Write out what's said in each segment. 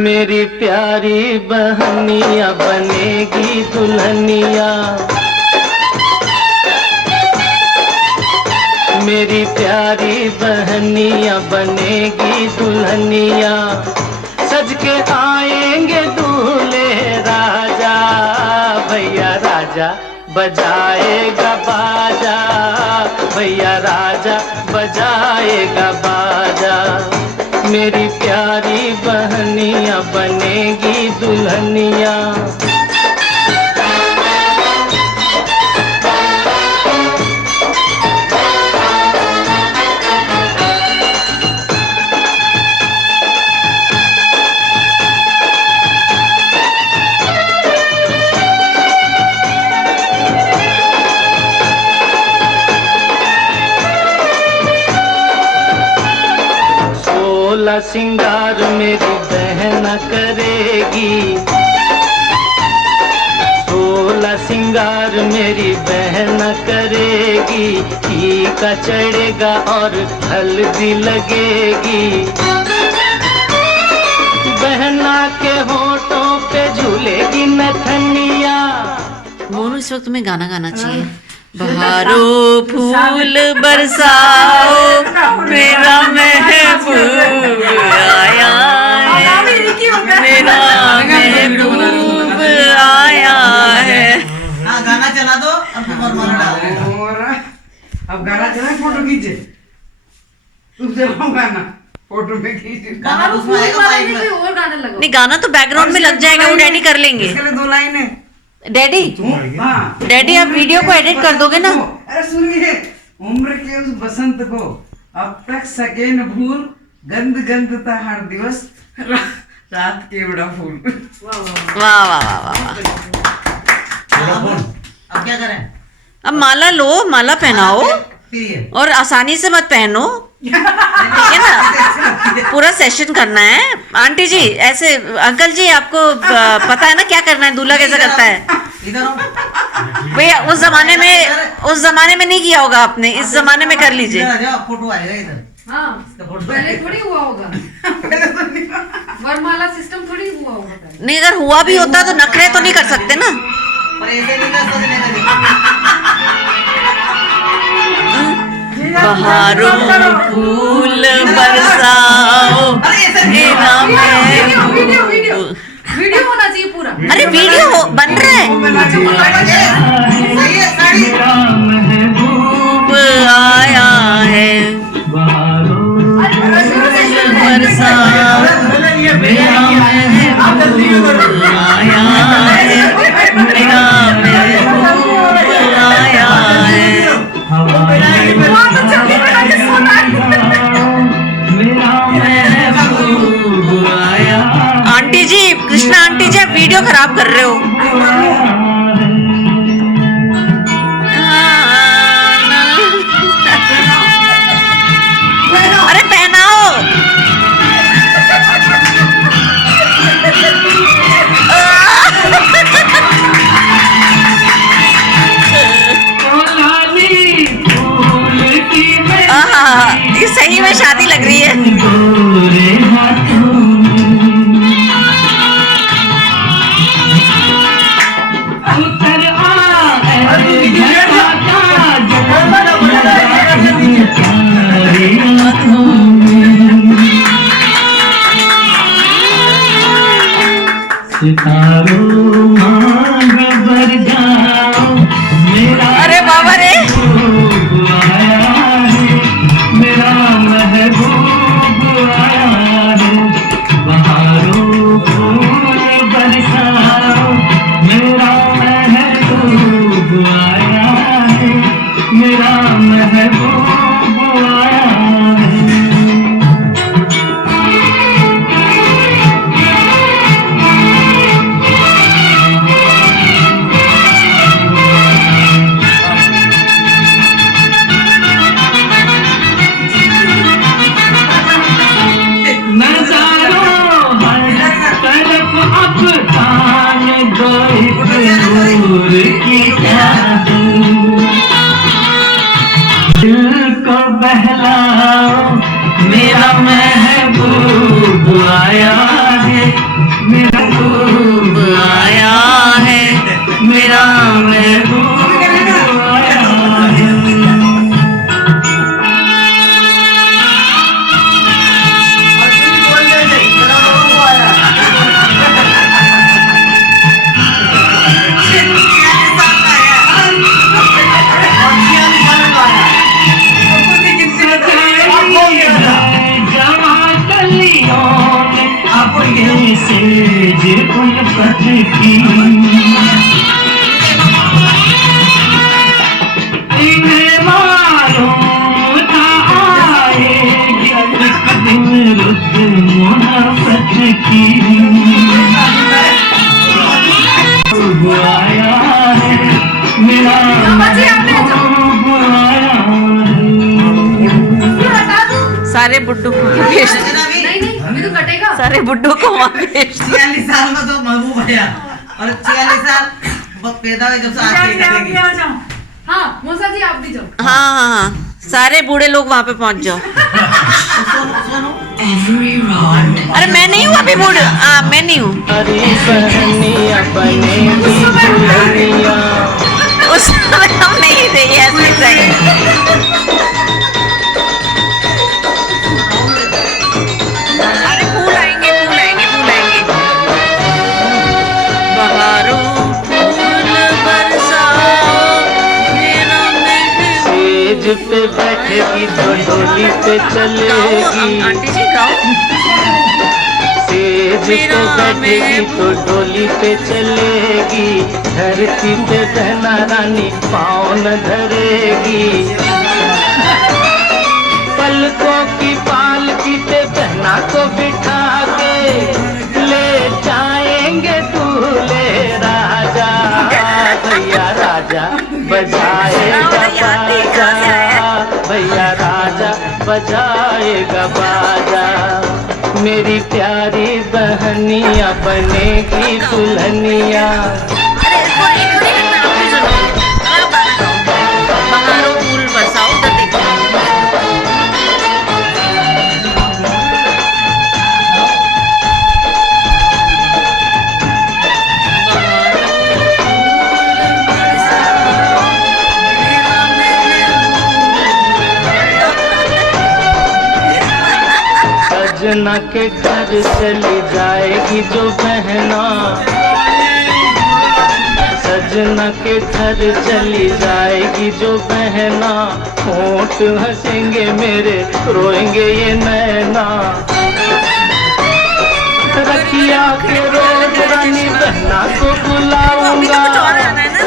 मेरी प्यारी बहनिया बनेगी दुल्हनिया, मेरी प्यारी बहनिया बनेगी दुल्हनिया। सज के आएंगे दूल्हे राजा, भैया राजा बजाएगा बाजा, भैया राजा बजाएगा बाजा। मेरी प्यारी बहनिया बनेगी दुल्हनिया। सोलह सिंगार मेरी बहन करेगी, सोलह सिंगार मेरी बहन करेगी। टीका चढ़ेगा और हल्दी लगेगी, बहना के होठों पे झूलेगी नथनिया। मोनू इस वक्त तुम्हें गाना गाना चाहिए। बहारो फूल बरसाओ मेरा महबूब आया है, मेरा महबूब आया है। गाना चला दो अब गाना चला, फोटो खींचे गाना, फोटो में खींचे नहीं, गाना तो बैकग्राउंड में लग जाएगा, वो डैडी कर लेंगे। इसके लिए 2 लाइनें। डैडी डैडी आप वीडियो को एडिट कर दोगे ना? अरे सुनिए, उम्र के उस बसंत को अब तक सके न भूल, गंद गंद था हर दिवस रात के बड़ा फूल। वाह वाह वाह वाह वाह। अब क्या करें? अब माला लो, माला पहनाओ और आसानी से मत पहनो, ठीक है ना? पूरा सेशन करना है। आंटी जी ऐसे, अंकल जी आपको पता है ना क्या करना है, दूल्हा कैसा करता है? भैया उस जमाने में नहीं किया होगा आपने, इस जमाने में कर लीजिए। फोटो आएगा इधर। हाँ, पहले थोड़ी हुआ होगा, वरमाला सिस्टम थोड़ी हुआ होगा। नहीं, अगर हुआ भी होता तो नखरे तो नहीं कर सकते ना। पर ऐसे नहीं कर सकते। बहारों फूल बरसाओ मेरा महबूब। वीडियो होना चाहिए पूरा। अरे वीडियो बन रहा है। मेरा महबूब आया है, बरसाओ मेरा महबूब आया है, मेरा महबूब आया है। आंटी जी, कृष्णा आंटी जी, आप वीडियो खराब कर रहे हो। अरे पहनाओ। ये सही में शादी लग रही है। अरे बाबा रे, मेरा महबूब आया है, बहारों फूल बरसाओ मेरा महबूब आया है, मेरा महबूब आया है। मोहब्बत की वो आया है मेरा महबूब आया पूरा हटा दूं? सारे बुड्ढू को भेज दो। नहीं नहीं अभी तो कटेगा। सारे बुड्ढों को वहाँ भेज दो। 46 साल में तो महबूब आया और 46 साल वो पैदा हुए जब से आज के कटेगी। हाँ मौसा जी आप भी जाओ। हाँ हाँ हाँ सारे बूढ़े लोग वहाँ पे पहुँच जाओ। सुनो अरे मैं नहीं हूँ अभी बूढ़ मैं नहीं हूँ उस समय हम नहीं थे यस एग्जैक्टली। अरे फूल आएंगे फूल आएंगे फूल आएंगे। बहारों फूल बरसाओ मेरा महबूब। सेज पे बैठेगी तो डोली पे गाओ चलेगी आंटी जी गाओ। सेज पे बैठेगी तो डोली पे चलेगी धरती पे बहना रानी पाँव न धरेगी पलकों की पालकी पे बहना को बिठा के ले जाएंगे दूल्हे राजा भैया राजा बजाएगा बाजा भैया राजा बजाएगा बाजा मेरी प्यारी बहनिया बनेगी दुल्हनिया अरे एक मिनट में आपकी सुनो। बहारों फूल बरसाओ उधर देखो। सजना के घर चली जाएगी जो बहना सजना के घर चली जाएगी जो बहना होंठ हंसेंगे मेरे रोएंगे ये नैना रखिया के रोज रानी बहना को बुलाऊंगा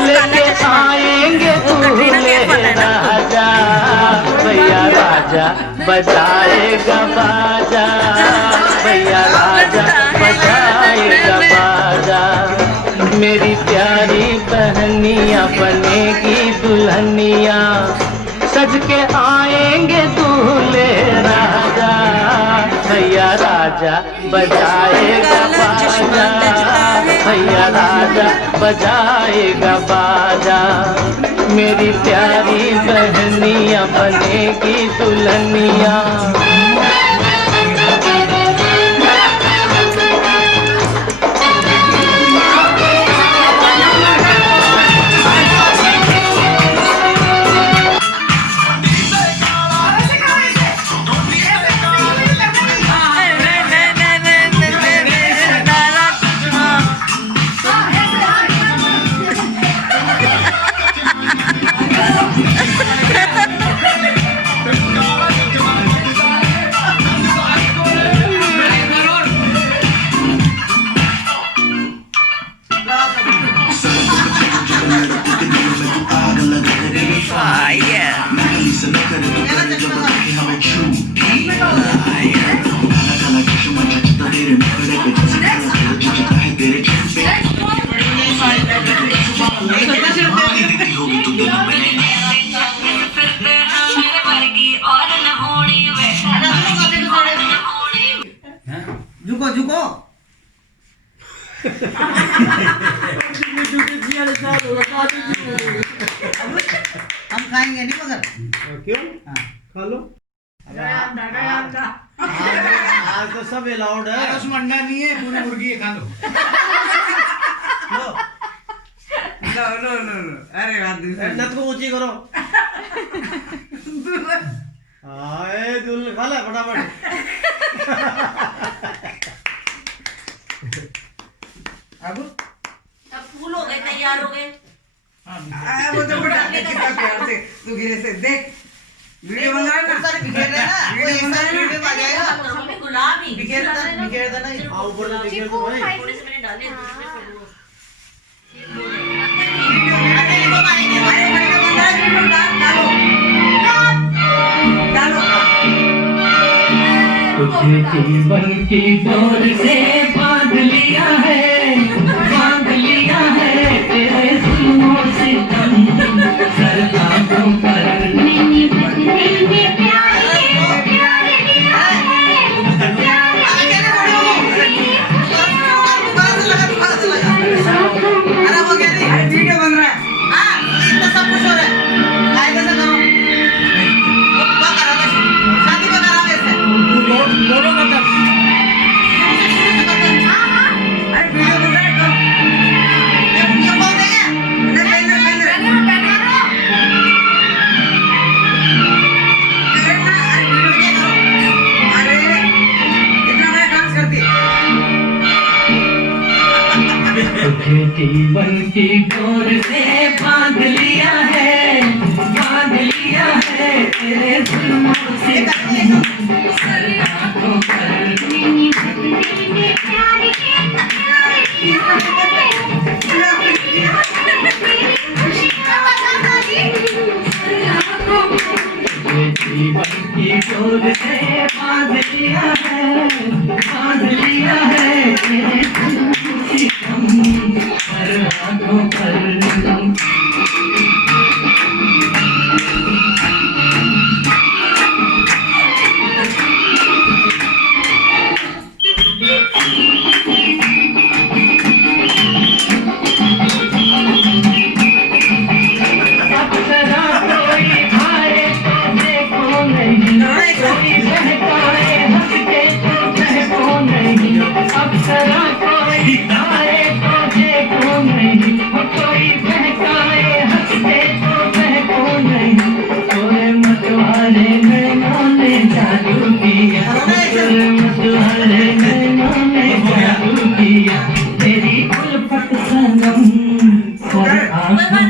लेके आएंगे दूल्हे राजा भैया राजा बजाएगा बाजा भैया राजा बजाएगा बाजा मेरी प्यारी बहनिया बनेगी दुल्हनिया सज के आएंगे दूल्हे राजा भैया राजा बजाएगा बाजा भैया राजा बजाएगा बाजा मेरी प्यारी बहनिया बनेगी दुल्हनिया झुको झुको हम खाएंगे नहीं मगर क्यों हाँ। खा लो आज तो सब अलाउड है उसमें अंडा नहीं है पूरी मुर्गी है खा लो लो लो लो लो अरे बात दूसरा लत को ऊंची करो हाय दुल खा ले फटाफट अब फूल हो गए तैयार हो गए। वो तो बड़ा कितना प्यार से तू गिरे से देख वीडियो बना ना सारे बिखेर देना वो एक साथ वीडियो में आ जाएगा मम्मी गुलाबी बिखेर देना आओ ऊपर से देख तो भाई थोड़े से मैंने डाले दूसरे फूल। तो जीवन की डोर से बांध लिया है तेरे जुल्मों से दम सर आंखों पर नहीं बदलेंगे अरे वीडियो बन रहा है हाँ इतना सब कुछ हो रहा है कायदे से करो क्या कर रहा है शादी में करा वैसे बोलो मतलब अरे वीडियो बन रहा है करो ये बोल देंगे नहीं पहले अरे ना अरे वीडियो क्या करो अरे इतना बड़ा डांस करती है तुझे जीवन की डोर से बांध लिया है तेरे जुल्मों से सर आंखों पर नहीं बदलेंगे तुझे जीवन की डोर से बांध लिया है तेरे जुल्मों से सर आंखों पर तेरी उल्फत सनम सर आंखों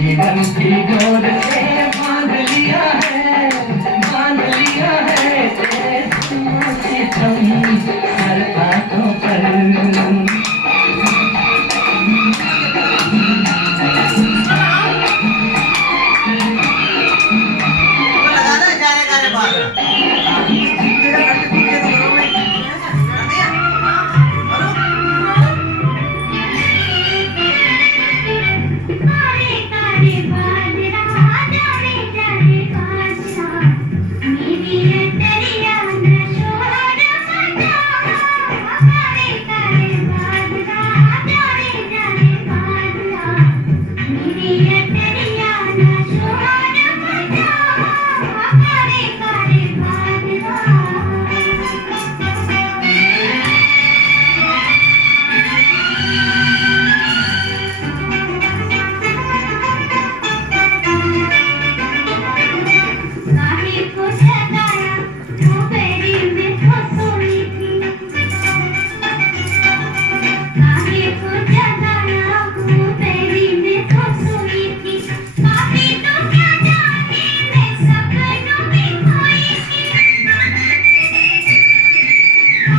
जीवन की डोर से बांध लिया है तेरे जुल्मों से दम सर आंखों पर लगा दे जाने का बात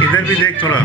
इधर भी देख थोड़ा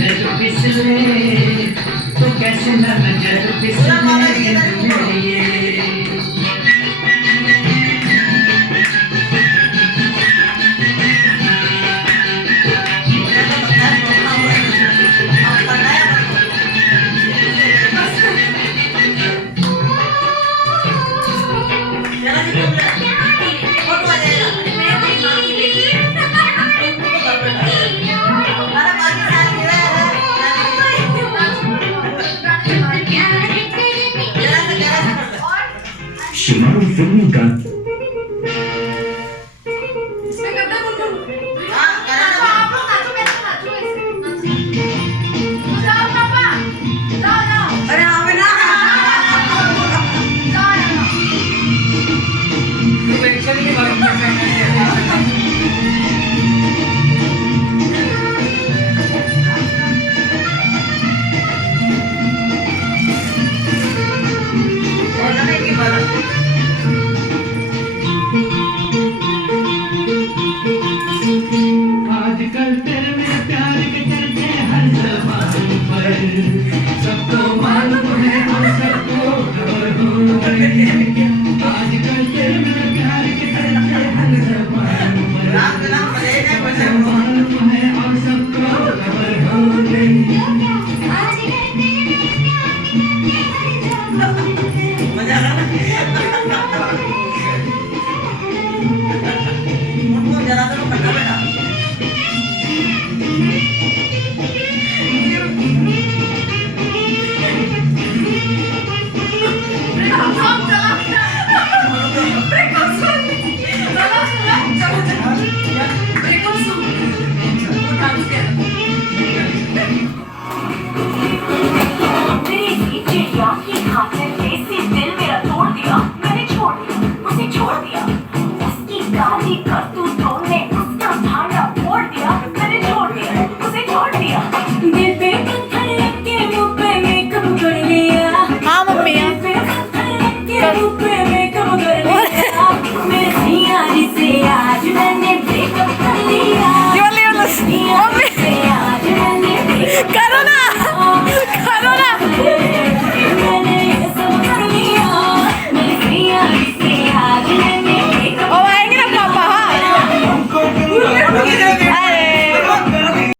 नजर फिसले तो कैसे न नजर फिसले और शिमारू फिल्मी गान